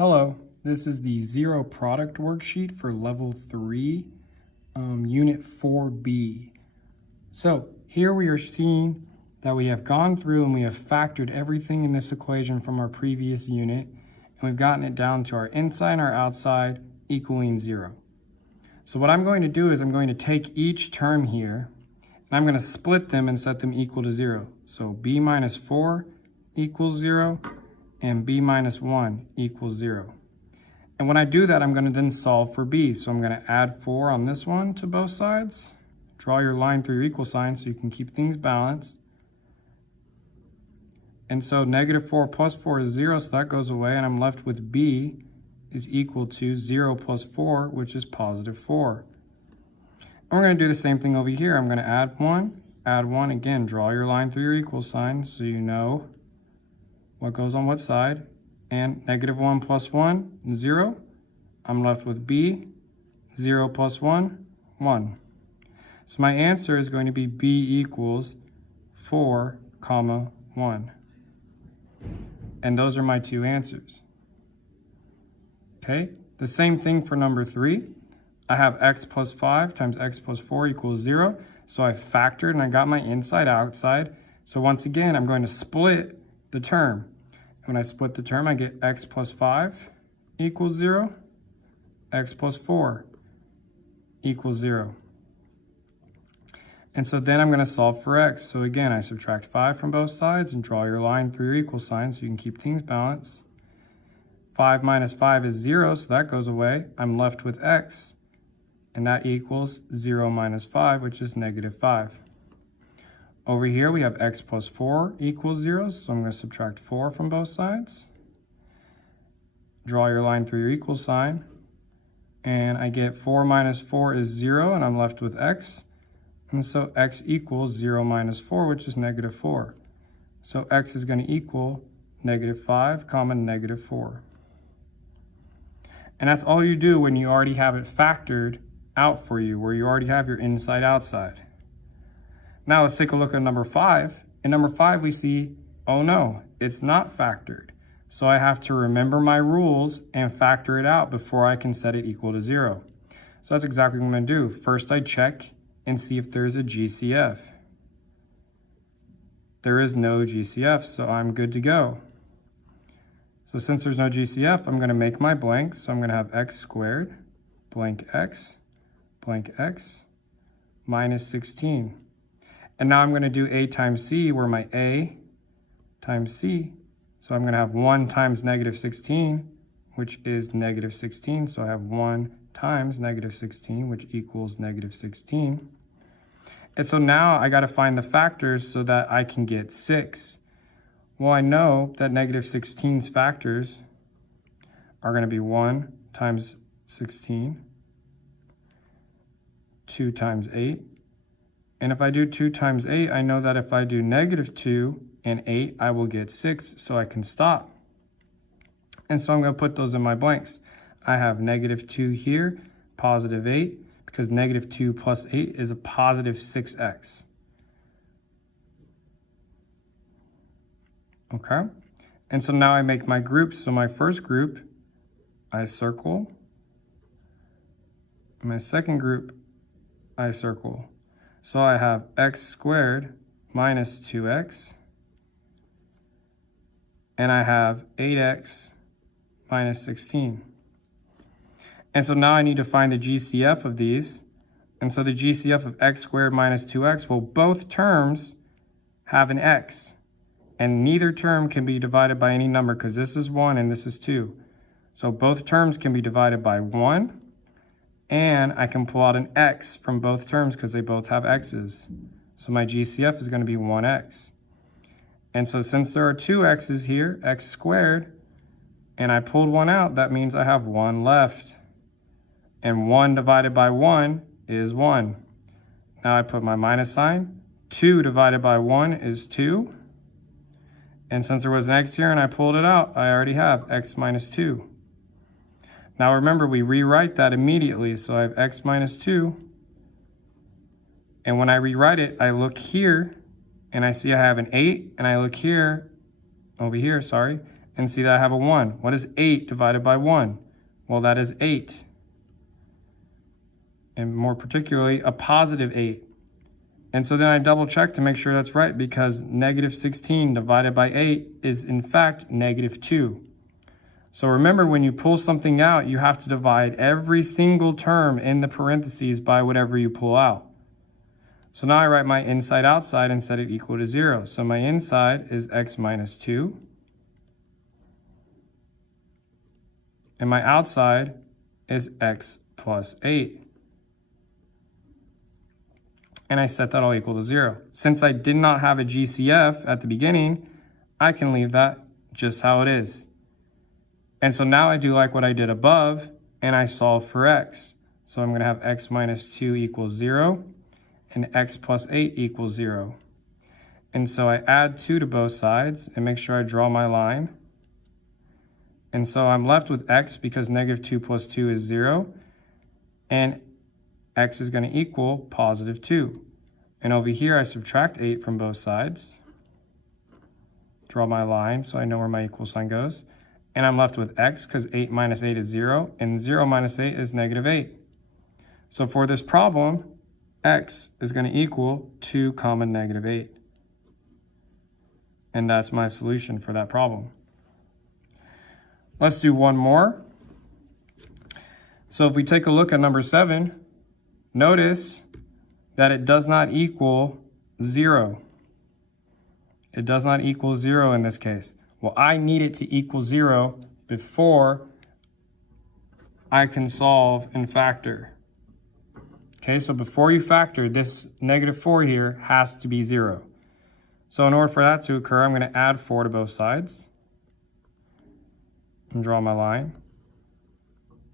Hello, this is the Zero Product Worksheet for Level 3, Unit 4B. So here we are seeing that we have gone through and we have factored everything in this equation from our previous unit, and we've gotten it down to our inside and our outside equaling 0. So what I'm going to do is I'm going to take each term here, and I'm going to split them and set them equal to 0. So b minus 4 equals 0. And b minus 1 equals 0. And when I do that, I'm going to then solve for b. So I'm going to add 4 on this one to both sides. Draw your line through your equal sign so you can keep things balanced. And so negative 4 plus 4 is 0, so that goes away, and I'm left with b is equal to 0 plus 4, which is positive 4. And we're going to do the same thing over here. I'm going to add 1, again, draw your line through your equal sign so you know what goes on what side, and negative 1 plus 1, 0. I'm left with b, 0 plus 1, 1. So my answer is going to be b equals 4, 1. And those are my two answers. Okay, the same thing for number 3. I have x plus 5 times x plus 4 equals 0. So I factored and I got my inside outside. So once again, I'm going to split the term. When I split the term, I get x plus 5 equals 0, x plus 4 equals 0. And so then I'm going to solve for x. So again, I subtract 5 from both sides and draw your line through your equal sign so you can keep things balanced. 5 minus 5 is 0, so that goes away. I'm left with x, and that equals 0 minus 5, which is negative 5. Over here, we have x plus 4 equals 0, so I'm going to subtract 4 from both sides. Draw your line through your equal sign, and I get 4 minus 4 is 0, and I'm left with x. And so x equals 0 minus 4, which is negative 4. So x is going to equal negative 5, negative 4. And that's all you do when you already have it factored out for you, where you already have your inside outside. Now let's take a look at number 5. In number 5, we see, oh no, it's not factored. So I have to remember my rules and factor it out before I can set it equal to 0. So that's exactly what I'm going to do. First, I check and see if there's a GCF. There is no GCF, so I'm good to go. So since there's no GCF, I'm going to make my blanks. So I'm going to have x squared, blank x, minus 16. And now I'm going to do a times c, where my a times c. So I'm going to have 1 times negative 16, which is negative 16. So I have 1 times negative 16, which equals negative 16. And so now I got to find the factors so that I can get 6. Well, I know that negative 16's factors are going to be 1 times 16, 2 times 8. And if I do 2 times 8, I know that if I do negative 2 and 8, I will get 6, so I can stop. And so I'm going to put those in my blanks. I have negative 2 here, positive 8, because negative 2 plus 8 is a positive 6x. Okay? And so now I make my groups. So my first group, I circle. My second group, I circle. So I have x squared minus 2x, and I have 8x minus 16. And so now I need to find the GCF of these. And so the GCF of x squared minus 2x, well, both terms have an x, and neither term can be divided by any number because this is 1 and this is 2. So both terms can be divided by 1. And I can pull out an x from both terms because they both have x's. So my GCF is going to be 1x. And so since there are 2 x's here, x squared, and I pulled 1 out, that means I have 1 left. And 1 divided by 1 is 1. Now I put my minus sign. 2 divided by 1 is 2. And since there was an x here and I pulled it out, I already have x minus 2. Now remember, we rewrite that immediately. So I have x minus 2. And when I rewrite it, I look here and I see I have an 8. And I look here, over here, sorry, and see that I have a 1. What is 8 divided by 1? Well, that is 8. And more particularly, a positive 8. And so then I double check to make sure that's right, because negative 16 divided by 8 is in fact negative 2. So remember, when you pull something out, you have to divide every single term in the parentheses by whatever you pull out. So now I write my inside outside and set it equal to 0. So my inside is x minus 2. And my outside is x plus 8. And I set that all equal to 0. Since I did not have a GCF at the beginning, I can leave that just how it is. And so now I do like what I did above, and I solve for x. So I'm going to have x minus 2 equals 0, and x plus 8 equals 0. And so I add 2 to both sides and make sure I draw my line. And so I'm left with x, because negative 2 plus 2 is 0, and x is going to equal positive 2. And over here, I subtract 8 from both sides. Draw my line so I know where my equal sign goes. And I'm left with x, because 8 minus 8 is 0, and 0 minus 8 is negative 8. So for this problem, x is going to equal 2 comma negative 8. And that's my solution for that problem. Let's do one more. So if we take a look at number 7, notice that it does not equal 0. It does not equal 0 in this case. Well, I need it to equal 0 before I can solve and factor. Okay, so before you factor, this negative 4 here has to be 0. So in order for that to occur, I'm going to add 4 to both sides and draw my line.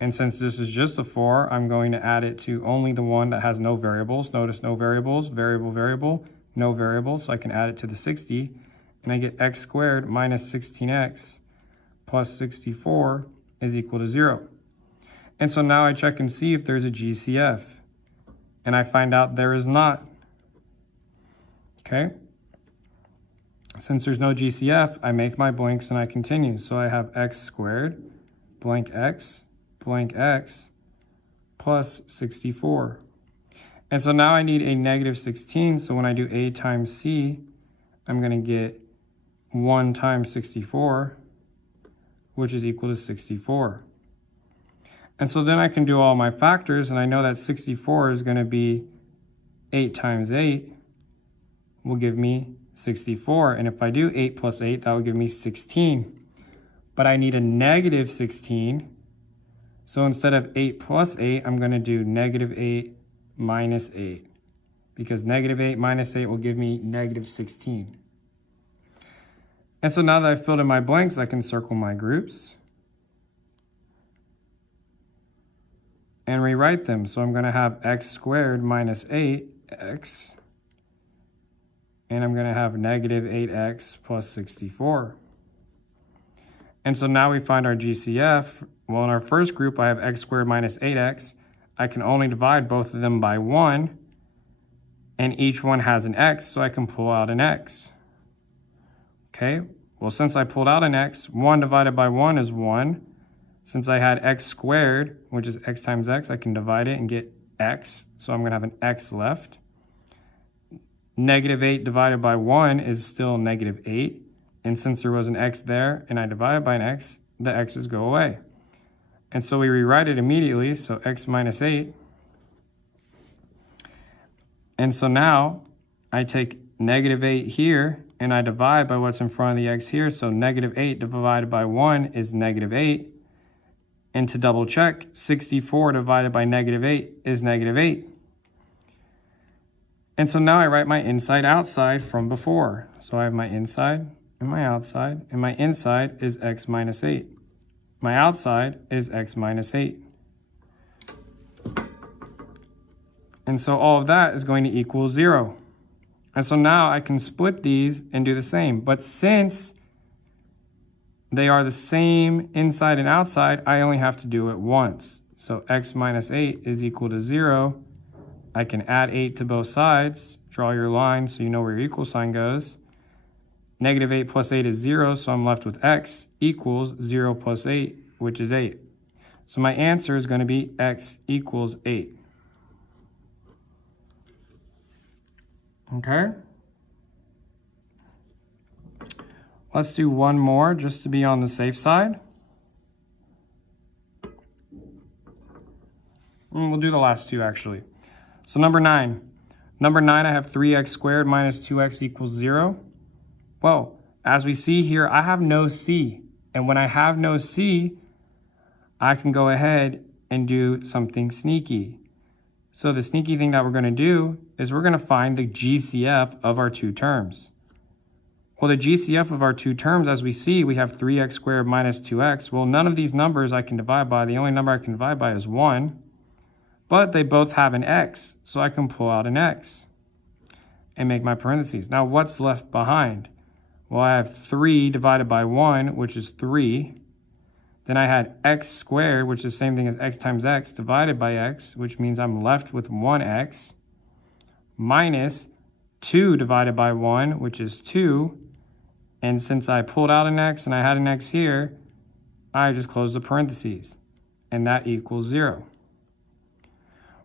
And since this is just a 4, I'm going to add it to only the one that has no variables. Notice no variables, variable, variable, no variables. So I can add it to the 60, and I get x squared minus 16x plus 64 is equal to 0. And so now I check and see if there's a GCF. And I find out there is not. Okay? Since there's no GCF, I make my blanks and I continue. So I have x squared, blank x plus 64. And so now I need a negative 16. So when I do a times c, I'm going to get 1 times 64, which is equal to 64. And so then I can do all my factors, and I know that 64 is going to be 8 times 8 will give me 64. And if I do 8 plus 8, that will give me 16. But I need a negative 16. So instead of 8 plus 8, I'm going to do negative 8 minus 8. Because negative 8 minus 8 will give me negative 16. And so now that I've filled in my blanks, I can circle my groups and rewrite them. So I'm going to have x squared minus 8x, and I'm going to have negative 8x plus 64. And so now we find our GCF. Well, in our first group, I have x squared minus 8x. I can only divide both of them by 1, and each one has an x, so I can pull out an x. Okay, well, since I pulled out an x, 1 divided by 1 is 1. Since I had x squared, which is x times x, I can divide it and get x. So I'm going to have an x left. Negative 8 divided by 1 is still negative 8. And since there was an x there and I divide by an x, the x's go away. And so we rewrite it immediately. So x minus 8. And so now I take negative 8 here and I divide by what's in front of the x here. So negative 8 divided by 1 is negative 8. And to double check, 64 divided by negative 8 is negative 8. And so now I write my inside outside from before. So I have my inside and my outside, and my inside is x minus 8. My outside is x minus 8. And so all of that is going to equal 0. And so now I can split these and do the same. But since they are the same inside and outside, I only have to do it once. So x minus 8 is equal to 0. I can add 8 to both sides. Draw your line so you know where your equal sign goes. Negative 8 plus 8 is 0, so I'm left with x equals 0 plus 8, which is 8. So my answer is going to be x equals 8. Okay? Let's do one more just to be on the safe side. And we'll do the last two actually. So number 9. Number 9, I have 3x squared minus 2x equals 0. Well, as we see here, I have no c. And when I have no c, I can go ahead and do something sneaky. So the sneaky thing that we're going to do is we're going to find the GCF of our two terms. Well, the GCF of our two terms, as we see, we have 3x squared minus 2x. Well, none of these numbers I can divide by. The only number I can divide by is 1. But they both have an x, so I can pull out an x and make my parentheses. Now, what's left behind? Well, I have 3 divided by 1, which is 3. Then I had x squared, which is the same thing as x times x, divided by x, which means I'm left with 1x, minus 2 divided by 1, which is 2. And since I pulled out an x and I had an x here, I just close the parentheses, and that equals 0.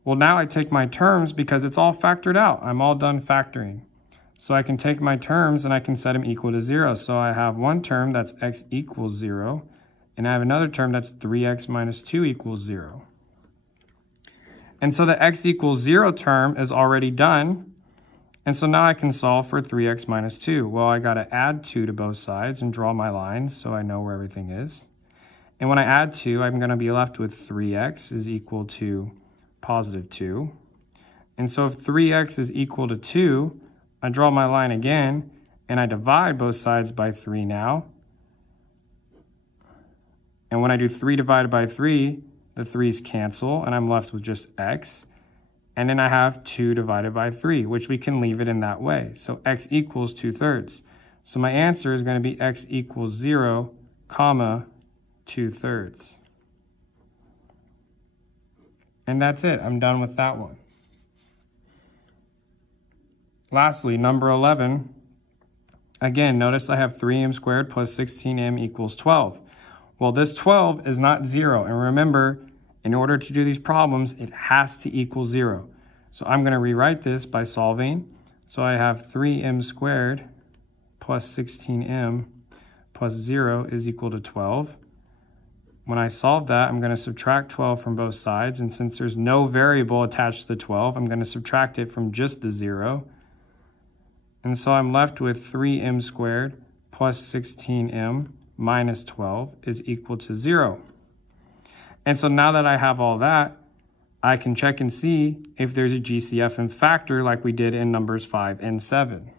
Well, now I take my terms because it's all factored out. I'm all done factoring. So I can take my terms and I can set them equal to 0. So I have one term that's x equals 0, and I have another term that's 3x minus 2 equals 0. And so the x equals 0 term is already done. And so now I can solve for 3x minus 2. Well, I got to add 2 to both sides and draw my lines so I know where everything is. And when I add 2, I'm going to be left with 3x is equal to positive 2. And so if 3x is equal to 2, I draw my line again, and I divide both sides by 3 now. And when I do 3 divided by 3, the 3's cancel, and I'm left with just x. And then I have 2 divided by 3, which we can leave it in that way. So x equals 2/3. So my answer is going to be x equals 0, comma, 2/3. And that's it. I'm done with that one. Lastly, number 11. Again, notice I have 3m squared plus 16m equals 12. Well, this 12 is not 0. And remember, in order to do these problems, it has to equal 0. So I'm going to rewrite this by solving. So I have 3m squared plus 16m plus 0 is equal to 12. When I solve that, I'm going to subtract 12 from both sides. And since there's no variable attached to the 12, I'm going to subtract it from just the 0. And so I'm left with 3m squared plus 16m minus 12 is equal to 0. And so now that I have all that, I can check and see if there's a GCF and factor like we did in numbers 5 and 7.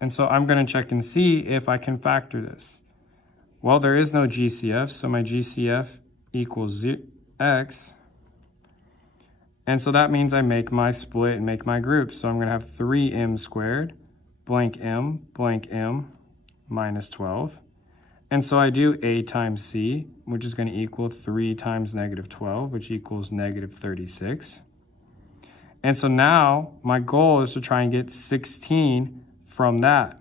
And so I'm going to check and see if I can factor this. Well, there is no GCF, so my GCF equals x. And so that means I make my split and make my group. So I'm going to have 3m squared, blank m, minus 12. And so I do a times c, which is going to equal 3 times negative 12, which equals negative 36. And so now my goal is to try and get 16 from that.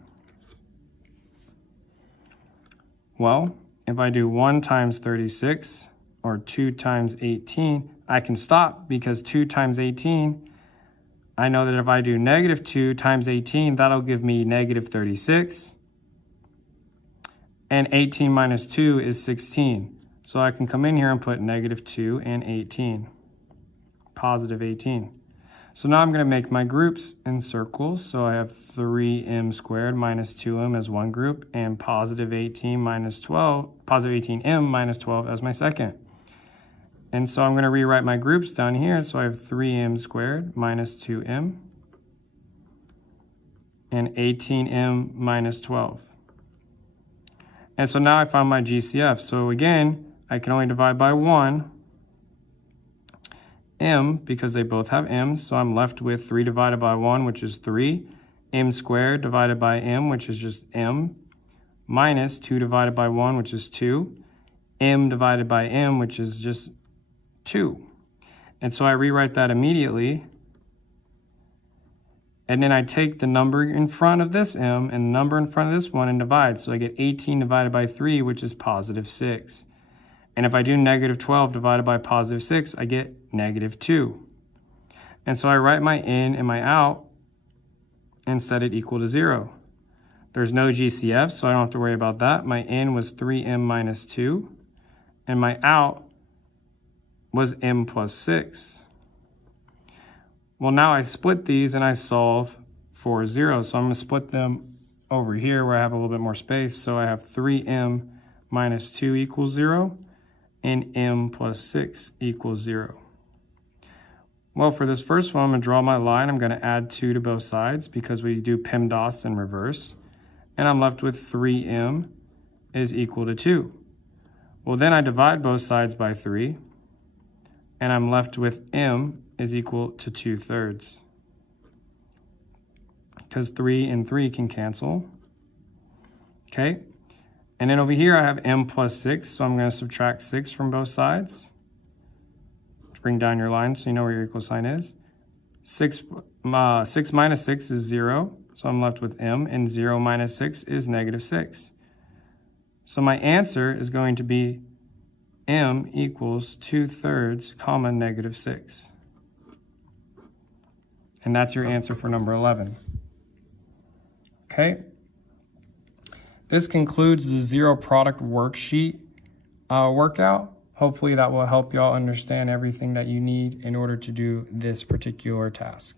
Well, if I do 1 times 36 or 2 times 18, I can stop because 2 times 18, I know that if I do negative 2 times 18, that'll give me negative 36. And 18 minus 2 is 16. So I can come in here and put negative 2 and 18, positive 18. So now I'm going to make my groups in circles. So I have 3m squared minus 2m as one group, and positive 18m minus 12 as my second. And so I'm going to rewrite my groups down here. So I have 3m squared minus 2m and 18m minus 12. And so now I found my GCF. So again, I can only divide by 1. M, because they both have m's, so I'm left with 3 divided by 1, which is 3, m squared divided by m, which is just m, minus 2 divided by 1, which is 2, m divided by m, which is just 2. And so I rewrite that immediately, And then I take the number in front of this m and the number in front of this one and divide. So I get 18 divided by 3, which is positive 6. And if I do negative 12 divided by positive 6, I get negative 2. And so I write my in and my out and set it equal to 0. There's no GCF, so I don't have to worry about that. My in was 3m minus 2, and my out was m plus 6. Well, now I split these and I solve for 0. So I'm going to split them over here where I have a little bit more space. So I have 3m minus 2 equals 0, and m plus 6 equals 0. Well, for this first one, I'm going to draw my line. I'm going to add 2 to both sides because we do PEMDAS in reverse. And I'm left with 3m is equal to 2. Well, then I divide both sides by 3. And I'm left with m is equal to 2/3. Because 3 and 3 can cancel. Okay. And then over here I have m plus 6. So I'm going to subtract 6 from both sides. Bring down your line so you know where your equal sign is. 6 minus 6 is 0. So I'm left with m, and 0 minus 6 is negative 6. So my answer is going to be m equals 2/3, comma, negative 6. And that's your answer for number 11. Okay. This concludes the zero product worksheet workout. Hopefully that will help y'all understand everything that you need in order to do this particular task.